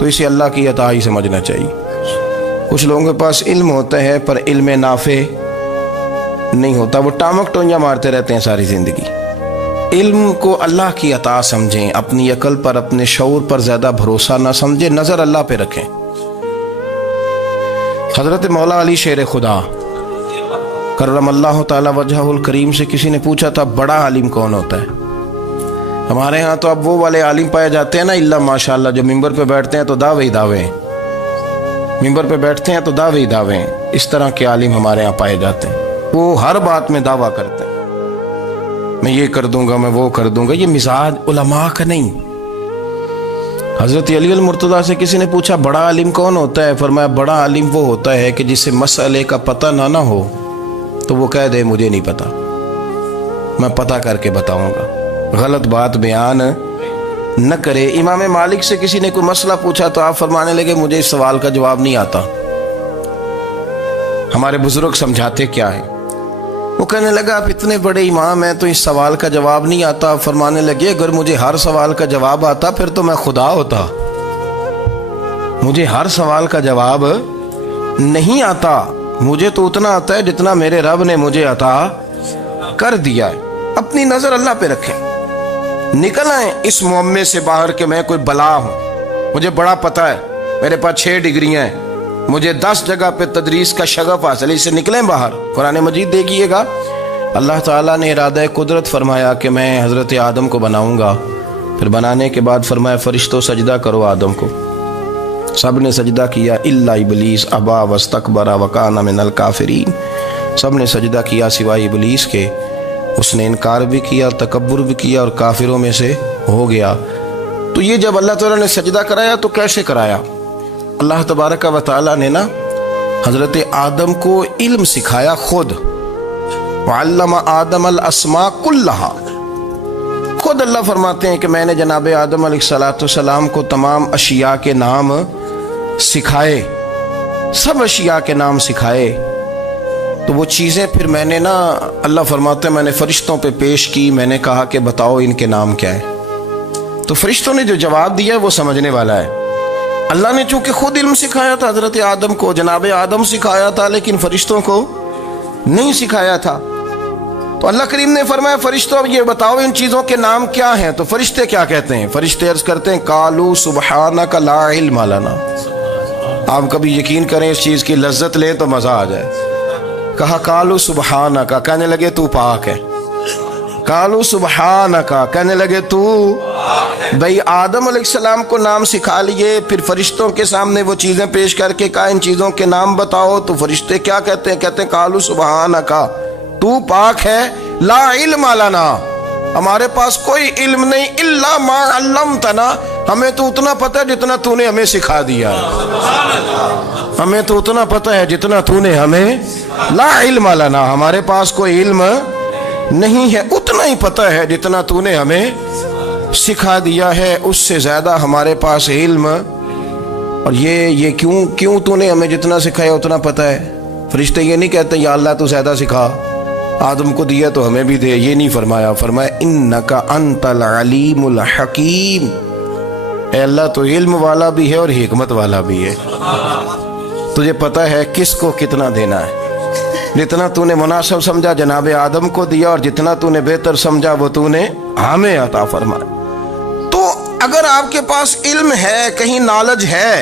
تو اسے اللہ کی عطا ہی سمجھنا چاہیے۔ کچھ لوگوں کے پاس علم ہوتا ہے پر علم نافع نہیں ہوتا، وہ ٹامک ٹونجا مارتے رہتے ہیں ساری زندگی۔ علم کو اللہ کی عطا سمجھیں، اپنی عقل پر اپنے شعور پر زیادہ بھروسہ نہ سمجھیں، نظر اللہ پہ رکھیں۔ حضرت مولا علی شیر خدا کرم اللہ تعالی وجہہ الکریم سے کسی نے پوچھا تھا بڑا عالم کون ہوتا ہے؟ ہمارے ہاں تو اب وہ والے عالم پائے جاتے ہیں نا، اللہ ماشاءاللہ، جو ممبر پہ بیٹھتے ہیں تو دعوے ہی دعوے ہیں، ممبر پہ بیٹھتے ہیں تو دعوے ہی دعوے ہیں۔ اس طرح کے عالم ہمارے ہاں پائے جاتے ہیں، وہ ہر بات میں دعویٰ کرتے ہیں، میں یہ کر دوں گا، میں وہ کر دوں گا۔ یہ مزاج علماء کا نہیں۔ حضرت علی المرتضیٰ سے کسی نے پوچھا بڑا عالم کون ہوتا ہے؟ فرمایا بڑا عالم وہ ہوتا ہے کہ جسے مسئلے کا پتہ نہ ہو تو وہ کہہ دے مجھے نہیں پتا، میں پتہ کر کے بتاؤں گا، غلط بات بیان نہ کرے۔ امام مالک سے کسی نے کوئی مسئلہ پوچھا تو آپ فرمانے لگے مجھے اس سوال کا جواب نہیں آتا، ہمارے بزرگ سمجھاتے کیا ہے؟ وہ کہنے لگا آپ اتنے بڑے امام ہیں تو اس سوال کا جواب نہیں آتا۔ فرمانے لگے اگر مجھے ہر سوال کا جواب آتا پھر تو میں خدا ہوتا، مجھے ہر سوال کا جواب نہیں آتا، مجھے تو اتنا آتا ہے جتنا میرے رب نے مجھے عطا کر دیا ہے۔ اپنی نظر اللہ پہ رکھیں، نکل آئیں اس معمے سے باہر کہ میں کوئی بلا ہوں، مجھے بڑا پتہ ہے، میرے پاس 6 ڈگریاں ہیں، مجھے 10 جگہ پہ تدریس کا شغف حاصل ہے، اس سے نکلیں باہر۔ قرآن مجید دیکھیے گا، اللہ تعالیٰ نے ارادہ قدرت فرمایا کہ میں حضرت آدم کو بناؤں گا، پھر بنانے کے بعد فرمایا فرشتوں سجدہ کرو آدم کو، سب نے سجدہ کیا الا ابلیس ابا واستکبر وکان من الکافرین، سب نے سجدہ کیا سوائے ابلیس کے، اس نے انکار بھی کیا، تکبر بھی کیا اور کافروں میں سے ہو گیا۔ تو یہ جب اللہ تعالیٰ نے سجدہ کرایا تو کیسے کرایا؟ اللہ تبارک و تعالیٰ نے نا حضرت آدم کو علم سکھایا خود، وعلم آدم الاسماء کلہا، خود اللہ فرماتے ہیں کہ میں نے جناب آدم علیہ السلام کو تمام اشیاء کے نام سکھائے، سب اشیاء کے نام سکھائے۔ تو وہ چیزیں پھر میں نے نا، اللہ فرماتے ہیں میں نے فرشتوں پہ پیش کی، میں نے کہا کہ بتاؤ ان کے نام کیا ہے، تو فرشتوں نے جو جواب دیا ہے وہ سمجھنے والا ہے۔ اللہ نے چونکہ خود علم سکھایا تھا حضرت آدم کو، جناب آدم سکھایا تھا، لیکن فرشتوں کو نہیں سکھایا تھا۔ تو اللہ کریم نے فرمایا فرشتوں اب یہ بتاؤ ان چیزوں کے نام کیا ہیں؟ تو فرشتے کیا کہتے ہیں؟ فرشتے عرض کرتے ہیں قالوا سبحانک لا علم لنا۔ آپ کبھی یقین کریں اس چیز کی لذت لیں تو مزہ آ جائے۔ کہا قالوا سبحانک، کہنے لگے تو پاک ہے، قالوا سبحانک، کہنے لگے تو بھئی آدم علیہ السلام کو نام سکھا لیے، پھر فرشتوں کے سامنے وہ چیزیں پیش کر کے کہا ان چیزوں کے نام بتاؤ، تو فرشتے کیا کہتے ہیں؟ کہتے ہیں قالوا سبحانک، تو پاک ہے، لا علم لنا، ہمارے پاس کوئی علم نہیں، الا ما علمتنا، ہمیں تو اتنا پتہ ہے جتنا تو نے ہمیں سکھا دیا ہے، ہمیں تو اتنا پتہ ہے جتنا تو نے ہمیں، لا علم لنا، ہمارے پاس کوئی علم نہیں ہے، اتنا ہی پتہ ہے جتنا تو نے ہمیں سکھا دیا ہے، اس سے زیادہ ہمارے پاس علم، اور یہ کیوں تو نے ہمیں جتنا سکھایا اتنا پتہ ہے۔ فرشتے یہ نہیں کہتے یا اللہ تو زیادہ سکھا، آدم کو دیا تو ہمیں بھی دے، یہ نہیں فرمایا، فرمایا انک انت العلیم الحکیم، اے اللہ تو علم والا بھی ہے اور حکمت والا بھی ہے، تجھے پتہ ہے کس کو کتنا دینا ہے، جتنا تو نے مناسب سمجھا جناب آدم کو دیا، اور جتنا تو نے بہتر سمجھا وہ تو نے ہمیں عطا فرمایا۔ تو اگر آپ کے پاس علم ہے، کہیں نالج ہے،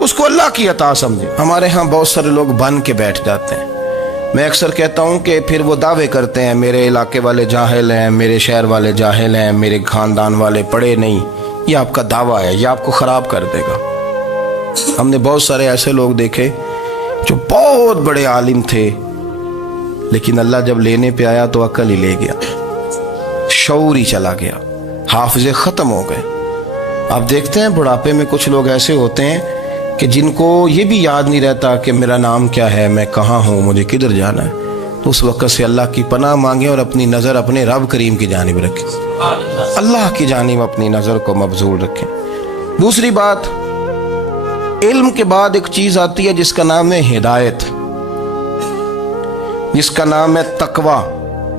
اس کو اللہ کی عطا سمجھیں۔ ہمارے ہاں بہت سارے لوگ بن کے بیٹھ جاتے ہیں، میں اکثر کہتا ہوں کہ پھر وہ دعوے کرتے ہیں میرے علاقے والے جاہل ہیں، میرے شہر والے جاہل ہیں، میرے خاندان والے پڑھے نہیں، یہ آپ کا دعویٰ ہے، یہ آپ کو خراب کر دے گا۔ ہم نے بہت سارے ایسے لوگ دیکھے جو بہت بڑے عالم تھے، لیکن اللہ جب لینے پہ آیا تو عقل ہی لے گیا، شعور ہی چلا گیا، حافظے ختم ہو گئے۔ آپ دیکھتے ہیں بڑھاپے میں کچھ لوگ ایسے ہوتے ہیں کہ جن کو یہ بھی یاد نہیں رہتا کہ میرا نام کیا ہے، میں کہاں ہوں، مجھے کدھر جانا ہے۔ تو اس وقت سے اللہ کی پناہ مانگیں اور اپنی نظر اپنے رب کریم کی جانب رکھیں، اللہ کی جانب اپنی نظر کو مبذول رکھیں۔ دوسری بات، علم کے بعد ایک چیز آتی ہے جس کا نام ہے ہدایت، جس کا نام ہے تقوی،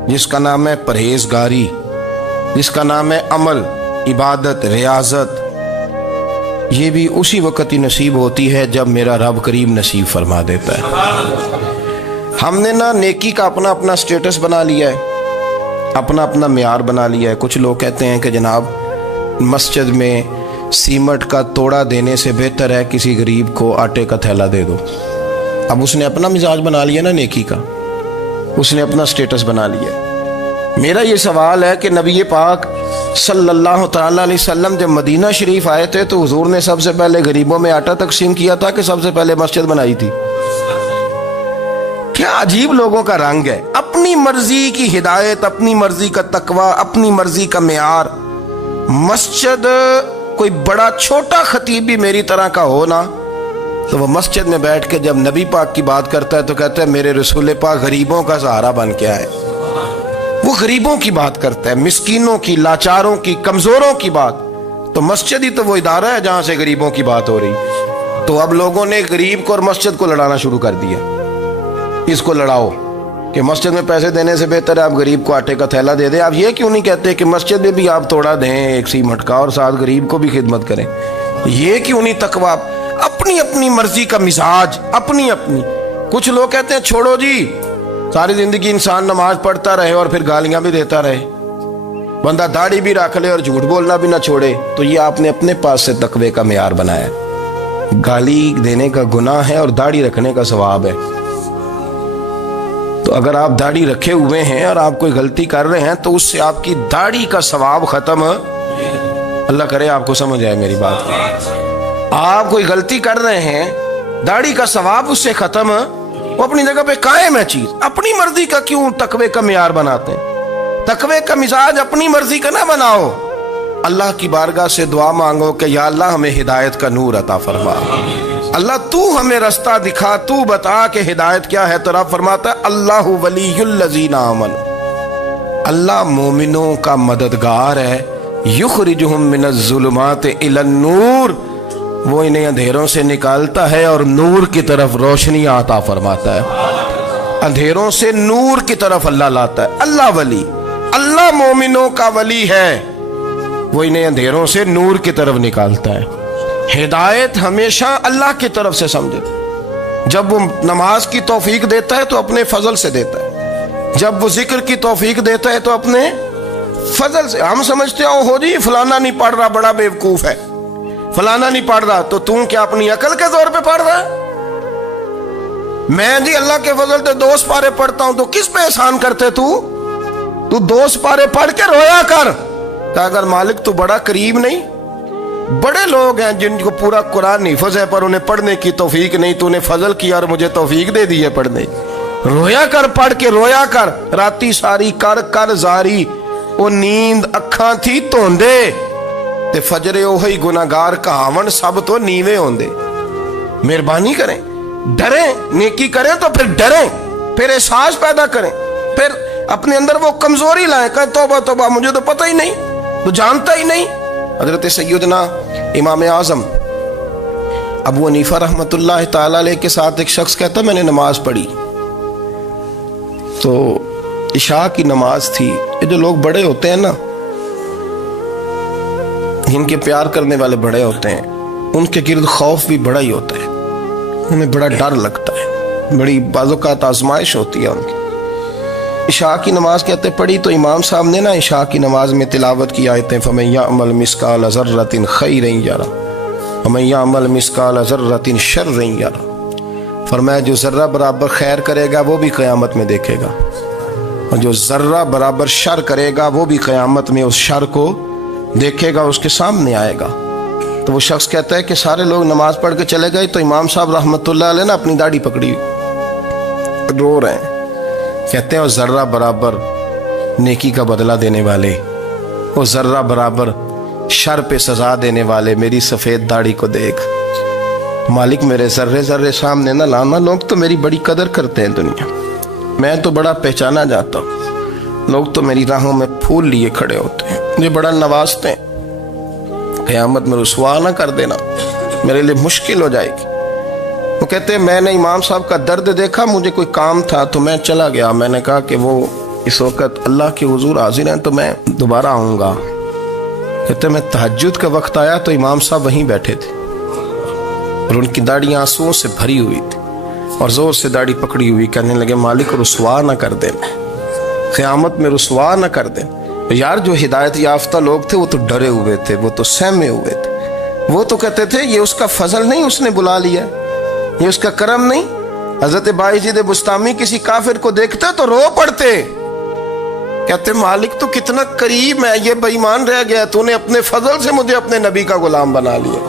جس کا نام ہے پرہیزگاری، جس کا نام ہے عمل، عبادت، ریاضت۔ یہ بھی اسی وقت ہی نصیب ہوتی ہے جب میرا رب کریم نصیب فرما دیتا ہے۔ ہم نے نا نیکی کا اپنا اپنا سٹیٹس بنا لیا ہے، اپنا اپنا معیار بنا لیا ہے۔ کچھ لوگ کہتے ہیں کہ جناب مسجد میں سیمنٹ کا توڑا دینے سے بہتر ہے کسی غریب کو آٹے کا تھیلا دے دو۔ اب اس نے اپنا مزاج بنا لیا نا نیکی کا، اس نے اپنا سٹیٹس بنا لیا۔ میرا یہ سوال ہے کہ نبی پاک صلی اللہ تعالیٰ علیہ وسلم جب مدینہ شریف آئے تھے تو حضور نے سب سے پہلے غریبوں میں آٹا تقسیم کیا تھا کہ سب سے پہلے مسجد بنائی تھی؟ کیا عجیب لوگوں کا رنگ ہے، اپنی مرضی کی ہدایت، اپنی مرضی کا تقوی، اپنی مرضی کا معیار۔ مسجد کوئی بڑا چھوٹا خطیب بھی میری طرح کا ہو نا تو وہ مسجد میں بیٹھ کے جب نبی پاک کی بات کرتا ہے تو کہتا ہے میرے رسول پاک غریبوں کا سہارا بن کے آئے۔ وہ غریبوں کی بات کرتا ہے، مسکینوں کی، لاچاروں کی، کمزوروں کی بات۔ تو مسجد ہی تو وہ ادارہ ہے جہاں سے غریبوں کی بات ہو رہی۔ تو اب لوگوں نے غریب کو اور مسجد کو لڑانا شروع کر دیا، اس کو لڑاؤ کہ مسجد میں پیسے دینے سے بہتر ہے آپ غریب کو آٹے کا تھیلا دے دیں۔ آپ یہ کیوں نہیں کہتے کہ مسجد میں بھی آپ توڑا دیں ایک سیمنٹ کا اور ساتھ غریب کو بھی خدمت کریں؟ یہ کیوں نہیں تقویٰ؟ اپنی اپنی مرضی کا مزاج، اپنی اپنی۔ کچھ لوگ کہتے ہیں چھوڑو جی، ساری زندگی انسان نماز پڑھتا رہے اور پھر گالیاں بھی دیتا رہے، بندہ داڑھی بھی رکھ لے اور جھوٹ بولنا بھی نہ چھوڑے۔ تو یہ آپ نے اپنے پاس سے تقوی کا معیار بنایا۔ گالی دینے کا گناہ ہے اور داڑھی رکھنے کا ثواب ہے۔ تو اگر آپ داڑھی رکھے ہوئے ہیں اور آپ کوئی غلطی کر رہے ہیں تو اس سے آپ کی داڑھی کا ثواب ختم، اللہ کرے آپ کو سمجھ آئے میری بات۔ آپ کوئی غلطی کر رہے ہیں، داڑھی کا ثواب اس سے ختم، وہ اپنی جگہ پہ قائم ہے چیز۔ اپنی مرضی کا کیوں تقوی کا معیار بناتے ہیں؟ تقوی کا مزاج اپنی مرضی کا نہ بناؤ۔ اللہ کی بارگاہ سے دعا مانگو کہ یا اللہ ہمیں ہدایت کا نور عطا فرما، اللہ تو ہمیں رستہ دکھا، تو بتا کہ ہدایت کیا ہے۔ تو رب فرماتا ہے اللہ ولی الذین آمنوا، اللہ مومنوں کا مددگار ہے، یخرجہم من الظلمات الی النور، وہ انہیں اندھیروں سے نکالتا ہے اور نور کی طرف روشنی عطا فرماتا ہے۔ اندھیروں سے نور کی طرف اللہ لاتا ہے۔ اللہ ولی، اللہ مومنوں کا ولی ہے، وہ انہیں اندھیروں سے نور کی طرف نکالتا ہے۔ ہدایت ہمیشہ اللہ کی طرف سے سمجھے۔ جب وہ نماز کی توفیق دیتا ہے تو اپنے فضل سے دیتا ہے، جب وہ ذکر کی توفیق دیتا ہے تو اپنے فضل سے۔ ہم سمجھتے ہو جی فلانا نہیں پڑھ رہا بڑا بیوقوف ہے، فلانا نہیں پڑھ رہا، تو تم کیا اپنی عقل کے زور پہ پڑھ رہا ہے؟ میں جی اللہ کے فضل سے 2 سپارے پڑھتا ہوں، تو کس پہ احسان کرتے تو 2 سپارے پڑھ کے رویا کر کہ اگر مالک تو بڑا قریب نہیں۔ بڑے لوگ ہیں جن کو پورا قرآن حفظ ہے پر انہیں پڑھنے کی توفیق نہیں، تو انہیں فضل کیا اور مجھے توفیق دے دی ہے پڑھنے۔ رویا کر، پڑھ کے رویا کر، راتی ساری کر کر زاری، وہ نیند اکھاں تھی توندے تے فجرے اوہی گناہگار کہاون سب تو نیوے ہوندے۔ مہربانی کریں، ڈریں، نیکی کریں تو پھر ڈریں، پھر احساس پیدا کریں، پھر اپنے اندر وہ کمزوری لائیں کہ توبہ توبہ مجھے تو پتہ ہی نہیں، تو جانتا ہی نہیں۔ حضرت سیدنا امام اعظم ابو حنیفہ رحمۃ اللہ تعالی علیہ کے ساتھ ایک شخص کہتا میں نے نماز پڑھی تو عشاء کی نماز تھی۔ یہ جو لوگ بڑے ہوتے ہیں نا، جن کے پیار کرنے والے بڑے ہوتے ہیں، ان کے گرد خوف بھی بڑا ہی ہوتا ہے، انہیں بڑا ڈر لگتا ہے، بڑی بعض اوقات آزمائش ہوتی ہے ان کی۔ عشاء کی نماز کہتے پڑھی تو امام صاحب نے نا عشاء کی نماز میں تلاوت کی آیتیں فَمَن يَعْمَلْ مِثْقَالَ ذَرَّةٍ خَيْرًا يَرَهُ وَمَن يَعْمَلْ مِثْقَالَ ذَرَّةٍ شَرًّا يَرَهُ، فرمایا جو ذرہ برابر خیر کرے گا وہ بھی قیامت میں دیکھے گا، اور جو ذرہ برابر شر کرے گا وہ بھی قیامت میں اس شر کو دیکھے گا، اس کے سامنے آئے گا۔ تو وہ شخص کہتا ہے کہ سارے لوگ نماز پڑھ کے چلے گئے تو امام صاحب رحمۃ اللہ علیہ نے اپنی داڑھی پکڑی، رو رہے ہیں، کہتے ہیں وہ ذرہ برابر نیکی کا بدلہ دینے والے، وہ ذرہ برابر شر پہ سزا دینے والے میری سفید داڑھی کو دیکھ، مالک میرے ذرے ذرے سامنے نہ لانا، لوگ تو میری بڑی قدر کرتے ہیں دنیا، میں تو بڑا پہچانا جاتا ہوں، لوگ تو میری راہوں میں پھول لیے کھڑے ہوتے ہیں، مجھے بڑا نوازتے ہیں، قیامت میں رسوا نہ کر دینا، میرے لیے مشکل ہو جائے گی۔ وہ کہتے ہیں میں نے امام صاحب کا درد دیکھا، مجھے کوئی کام تھا تو میں چلا گیا، میں نے کہا کہ وہ اس وقت اللہ کے حضور حاضر ہیں تو میں دوبارہ آؤں گا، کہتے میں تہجد کا وقت آیا تو امام صاحب وہیں بیٹھے تھے اور ان کی داڑھی آنسوؤں سے بھری ہوئی تھی اور زور سے داڑھی پکڑی ہوئی، کہنے لگے مالک رسوا نہ کر دیں، قیامت میں رسوا نہ کر دیں۔ یار جو ہدایت یافتہ لوگ تھے وہ تو ڈرے ہوئے تھے، وہ تو سہمے ہوئے تھے، وہ تو کہتے تھے یہ اس کا فضل نہیں، اس نے بلا لیا، یہ اس کا کرم نہیں۔ حضرت بایزید بسطامی کسی کافر کو دیکھتے تو رو پڑتے، کہتے مالک تو کتنا کریم ہے، یہ بے ایمان رہ گیا، تو نے اپنے فضل سے مجھے اپنے نبی کا غلام بنا لیا،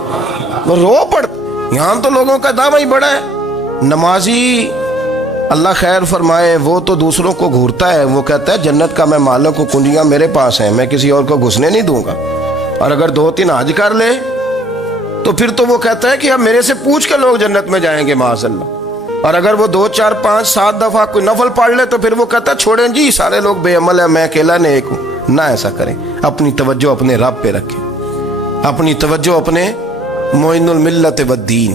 وہ رو پڑتے۔ یہاں تو لوگوں کا دعویٰ ہی بڑا ہے۔ نمازی اللہ خیر فرمائے وہ تو دوسروں کو گھورتا ہے، وہ کہتا ہے جنت کا میں مالک ہوں، کنجیاں میرے پاس ہیں، میں کسی اور کو گھسنے نہیں دوں گا، اور اگر 2-3 حج کر لے تو پھر تو وہ کہتا ہے کہ اب میرے سے پوچھ کے لوگ جنت میں جائیں گے معاذ اللہ، اور اگر وہ 2 4 5 7 دفعہ کوئی نفل پڑھ لے تو پھر وہ کہتا ہے چھوڑیں جی سارے لوگ بے عمل ہیں، میں اکیلا نیک ہوں۔ نہ ایسا کریں، اپنی توجہ اپنے رب پہ رکھیں، اپنی توجہ اپنے معین الملت والدین،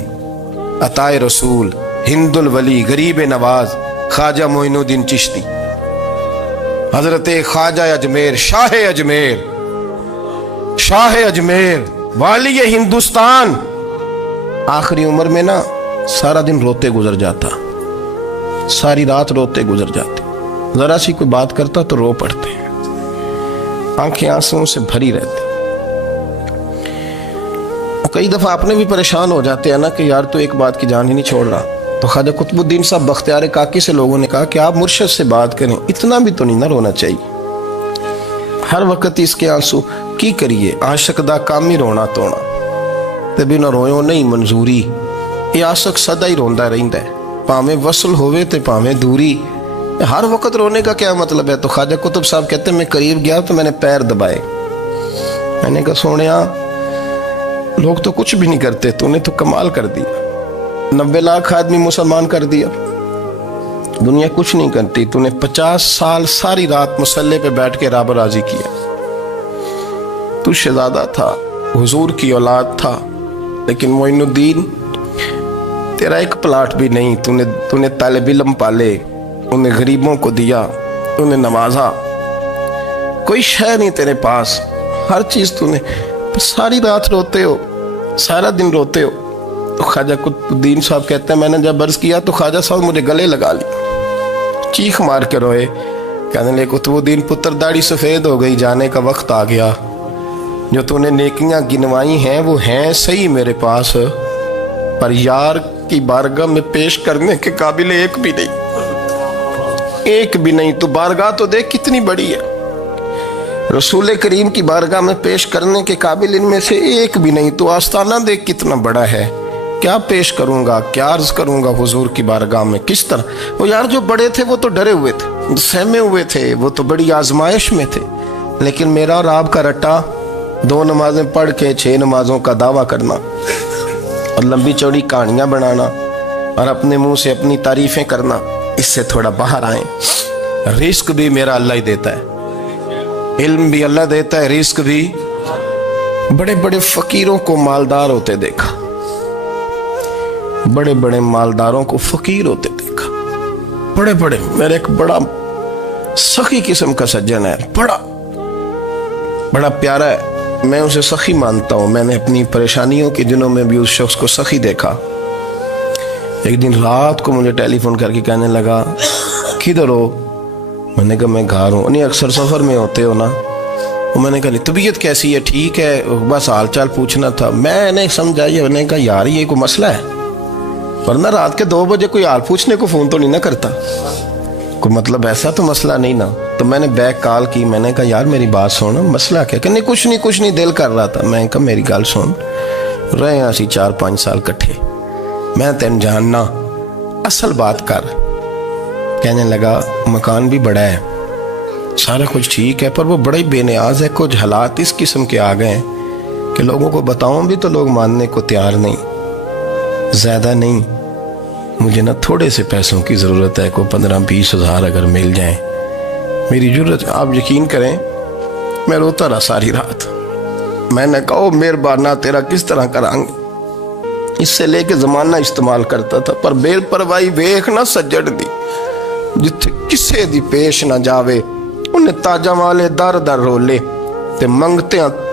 عطائے رسول، ہند الولی، غریب نواز، خواجہ معین الدین چشتی، حضرت خواجہ اجمیر، شاہ اجمیر، شاہ اجمیر، والی ہندوستان۔ آخری عمر میں نا سارا دن روتے گزر جاتا، ساری رات روتے گزر جاتے، ذرا سی کوئی بات کرتا تو رو پڑتے، آنکھیں آنسوؤں سے بھری رہتی۔ کئی دفعہ اپنے بھی پریشان ہو جاتے ہیں نا کہ یار تو ایک بات کی جان ہی نہیں چھوڑ رہا، تو خواجہ قطب الدین صاحب بختیار کاکی سے لوگوں نے کہا کہ آپ مرشد سے بات کریں، اتنا بھی تو نہیں نہ رونا چاہیے، ہر وقت اس کے آنسو کی کریے، عاشق دا کام ہی رونا تونا، تے بنا رویوں نہیں منظوری، یہ عاشق سدا ہی روندا رہندا ہے، پاویں وصل ہوئے تے پاویں دوری، ہر وقت رونے کا کیا مطلب ہے؟ تو خواجہ قطب صاحب کہتے ہیں میں قریب گیا تو میں نے پیر دبائے، میں نے کہا سونیا لوگ تو کچھ بھی نہیں کرتے، تو نے تو کمال کر دیا، 90 لاکھ آدمی مسلمان کر دیا، دنیا کچھ نہیں کرتی، تو نے 50 سال ساری رات مسلح پہ بیٹھ کے رب راضی کیا، تو شہزادہ تھا، حضور کی اولاد تھا، لیکن معین الدین تیرا ایک پلاٹ بھی نہیں، تو نے طالب علم پالے، انہیں غریبوں کو دیا، انہیں نوازا، کوئی شے نہیں تیرے پاس، ہر چیز تو نے، ساری رات روتے ہو، سارا دن روتے ہو۔ تو خواجہ قطب الدین صاحب کہتے ہیں میں نے جب عرض کیا تو خواجہ صاحب مجھے گلے لگا لی، چیخ مار کے روئے، کہنے لگے قطب الدین پتر داڑھی سفید ہو گئی، جانے کا وقت آ گیا، جو تو نے نیکیاں گنوائی ہیں وہ ہیں صحیح میرے پاس، پر یار کی بارگاہ میں پیش کرنے کے قابل ایک بھی نہیں، ایک بھی نہیں، تو بارگاہ تو دیکھ کتنی بڑی ہے، رسول کریم کی بارگاہ میں پیش کرنے کے قابل ان میں سے ایک بھی نہیں، تو آستانہ دیکھ کتنا بڑا ہے، کیا پیش کروں گا، کیا عرض کروں گا حضور کی بارگاہ میں، کس طرح؟ وہ یار جو بڑے تھے وہ تو ڈرے ہوئے تھے، سہمے ہوئے تھے، وہ تو بڑی آزمائش میں تھے، لیکن میرا اور آپ کا رٹا 2 نمازیں پڑھ کے 6 نمازوں کا دعویٰ کرنا اور لمبی چوڑی کہانیاں بنانا اور اپنے منہ سے اپنی تعریفیں کرنا، اس سے تھوڑا باہر آئیں۔ رزق بھی میرا اللہ ہی دیتا ہے، علم بھی اللہ دیتا ہے، رزق بھی۔ بڑے بڑے فقیروں کو مالدار ہوتے دیکھا، بڑے بڑے مالداروں کو فقیر ہوتے دیکھا، بڑے بڑے، میرے ایک بڑا سخی قسم کا سجن ہے، بڑا پیارا ہے، میں اسے سخی مانتا ہوں، میں نے اپنی پریشانیوں کے دنوں میں بھی اس شخص کو سخی دیکھا۔ ایک دن رات کو مجھے ٹیلی فون کر کے کہنے لگا کدھر ہو؟ میں نے کہا میں گھر ہوں۔ نہیں اکثر سفر میں ہوتے ہو نا؟ میں نے کہا طبیعت کیسی ہے؟ ٹھیک ہے، بس حال چال پوچھنا تھا۔ میں نے سمجھائی، میں نے کہا یار یہ کوئی مسئلہ ہے، ورنہ رات کے 2 بجے کوئی حال پوچھنے کو فون تو نہیں نہ کرتا، کوئی مطلب ایسا تو مسئلہ نہیں نا۔ تو میں نے بیک کال کی، میں نے کہا یار میری بات سن، مسئلہ کیا؟ کہ نہیں کچھ نہیں دل کر رہا تھا۔ میں نے کہا میری گل سن، رہے ہیں اسی 4-5 سال کٹھے، میں تین جاننا، اصل بات کر۔ کہنے لگا مکان بھی بڑا ہے، سارا کچھ ٹھیک ہے، پر وہ بڑا ہی بے نیاز ہے، کچھ حالات اس قسم کے آ گئے ہیں کہ لوگوں کو بتاؤں بھی تو لوگ ماننے کو تیار نہیں، زیادہ نہیں، مجھے نا تھوڑے سے پیسوں کی ضرورت ہے، کوئی 15-20 ہزار اگر مل جائیں، میری ضرورت۔ آپ یقین کریں میں روتا رہا ساری رات۔ میں نے کہا مہربانہ تیرا کس طرح کرانگے، اس سے لے کے زمانہ استعمال کرتا تھا، پر بے پرواہی ویکھ نہ سجڑ دی، جتھے کسے دی پیش نہ جاوے، انہیں تاجاں والے در در رولے تے منگتے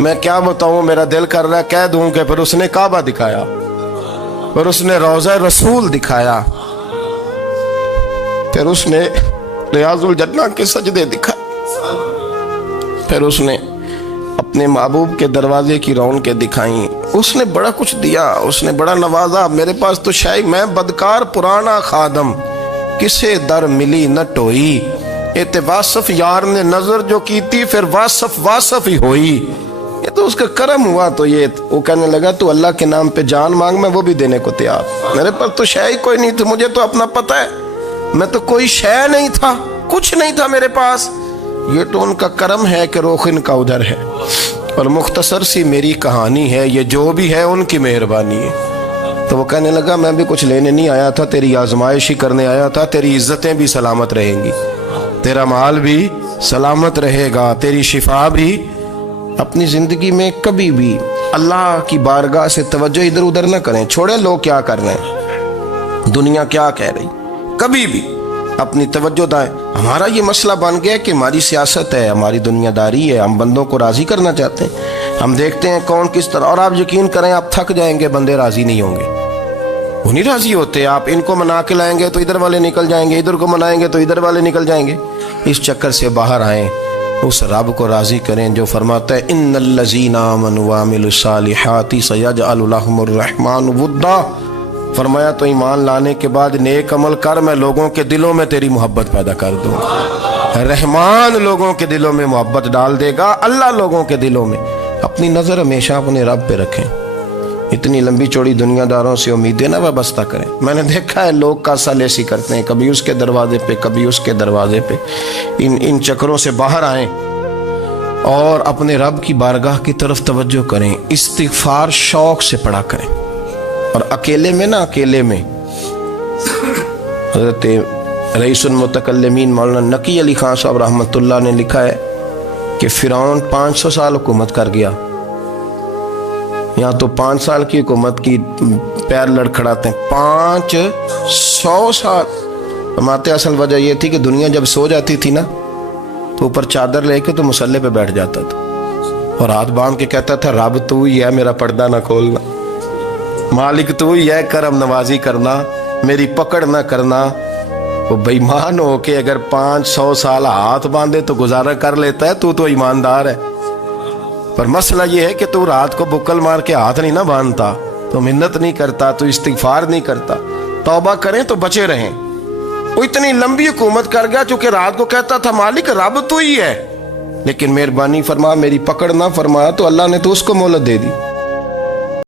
میں کیا بتاؤں، میرا دل کر رہا ہے کہہ دوں کہ پھر اس نے کعبہ دکھایا، پھر اس نے روضہ رسول دکھایا، پھر اس نے ریاض الجنہ کے سجدے دکھائے، پھر اس نے اپنے محبوب کے دروازے کی رونقیں دکھائیں، اس نے بڑا کچھ دیا، اس نے بڑا نوازا۔ میرے پاس تو شاید میں بدکار پرانا خادم، کسے در ملی نہ ٹوئی، اے واصف یار نے نظر جو کی تھی، پھر واصف ہی ہوئی۔ یہ تو اس کا کرم ہوا۔ تو یہ وہ کہنے لگا تو اللہ کے نام پہ جان مانگ، میں وہ بھی دینے کو تیار۔ میرے پاس تو شے کوئی نہیں تھی، مجھے تو اپنا پتہ ہے، میں تو کوئی شے نہیں تھا، کچھ نہیں تھا میرے پاس۔ یہ تو ان کا کرم ہے کہ رخ ان کا ادھر ہے، اور مختصر سی میری کہانی ہے، یہ جو بھی ہے ان کی مہربانی ہے۔ تو وہ کہنے لگا میں بھی کچھ لینے نہیں آیا تھا، تیری آزمائش ہی کرنے آیا تھا، تیری عزتیں بھی سلامت رہیں گی، تیرا مال بھی سلامت رہے گا، تیری شفا بھی۔ اپنی زندگی میں کبھی بھی اللہ کی بارگاہ سے توجہ ادھر ادھر نہ کریں، چھوڑیں لوگ کیا کر رہے ہیں، دنیا کیا کہہ رہی، کبھی بھی اپنی توجہ دائیں۔ ہمارا یہ مسئلہ بن گیا کہ ہماری سیاست ہے، ہماری دنیا داری ہے، ہم بندوں کو راضی کرنا چاہتے ہیں، ہم دیکھتے ہیں کون کس طرح، اور آپ یقین کریں آپ تھک جائیں گے، بندے راضی نہیں ہوں گے، وہ نہیں راضی ہوتے۔ آپ ان کو منا کے لائیں گے تو ادھر والے نکل جائیں گے، ادھر کو منائیں گے تو ادھر والے نکل جائیں گے۔ اس چکر سے باہر آئیں، اس رب کو راضی کریں جو فرماتا ہے ان الذین آمنوا وعملوا الصالحات سیجعل لهم الرحمن ودا۔ فرمایا تو ایمان لانے کے بعد نیک عمل کر، میں لوگوں کے دلوں میں تیری محبت پیدا کر دوں گا۔ رحمان لوگوں کے دلوں میں محبت ڈال دے گا، اللہ لوگوں کے دلوں میں۔ اپنی نظر ہمیشہ اپنے رب پہ رکھیں، اتنی لمبی چوڑی دنیا داروں سے امیدیں نہ وابستہ کریں۔ میں نے دیکھا ہے لوگ کاسا لیسی کرتے ہیں، کبھی اس کے دروازے پہ کبھی اس کے دروازے پہ۔ ان چکروں سے باہر آئیں اور اپنے رب کی بارگاہ کی طرف توجہ کریں، استغفار شوق سے پڑھا کریں، اور اکیلے میں نا، اکیلے میں۔ حضرت رئیس المتکلمین مولانا نقی علی خان صاحب رحمۃ اللہ نے لکھا ہے کہ فرعون 500 سال حکومت کر گیا، یہاں تو 5 سال کی حکومت کی پیر لڑکھڑاتے ہیں، 500 سال۔ فرماتے اصل وجہ یہ تھی کہ دنیا جب سو جاتی تھی نا تو اوپر چادر لے کے تو مسلح پہ بیٹھ جاتا تھا، اور ہاتھ باندھ کے کہتا تھا رب تو ہی ہے، میرا پردہ نہ کھولنا، مالک تو ہی ہے، کرم نوازی کرنا، میری پکڑ نہ کرنا۔ وہ بے ایمان ہو کے اگر 500 سال ہاتھ باندھے تو گزارا کر لیتا ہے، تو ایماندار ہے۔ پر مسئلہ یہ ہے کہ تو رات کو بکل مار کے ہاتھ نہیں نہ باندھتا، تو منت نہیں کرتا، تو استغفار نہیں کرتا، توبہ کریں تو بچے رہیں۔ وہ اتنی لمبی حکومت کر گیا چونکہ رات کو کہتا تھا مالک رب تو ہی ہے، لیکن مہربانی فرما، میری پکڑ نہ فرمایا تو اللہ نے تو اس کو مہلت دے دی۔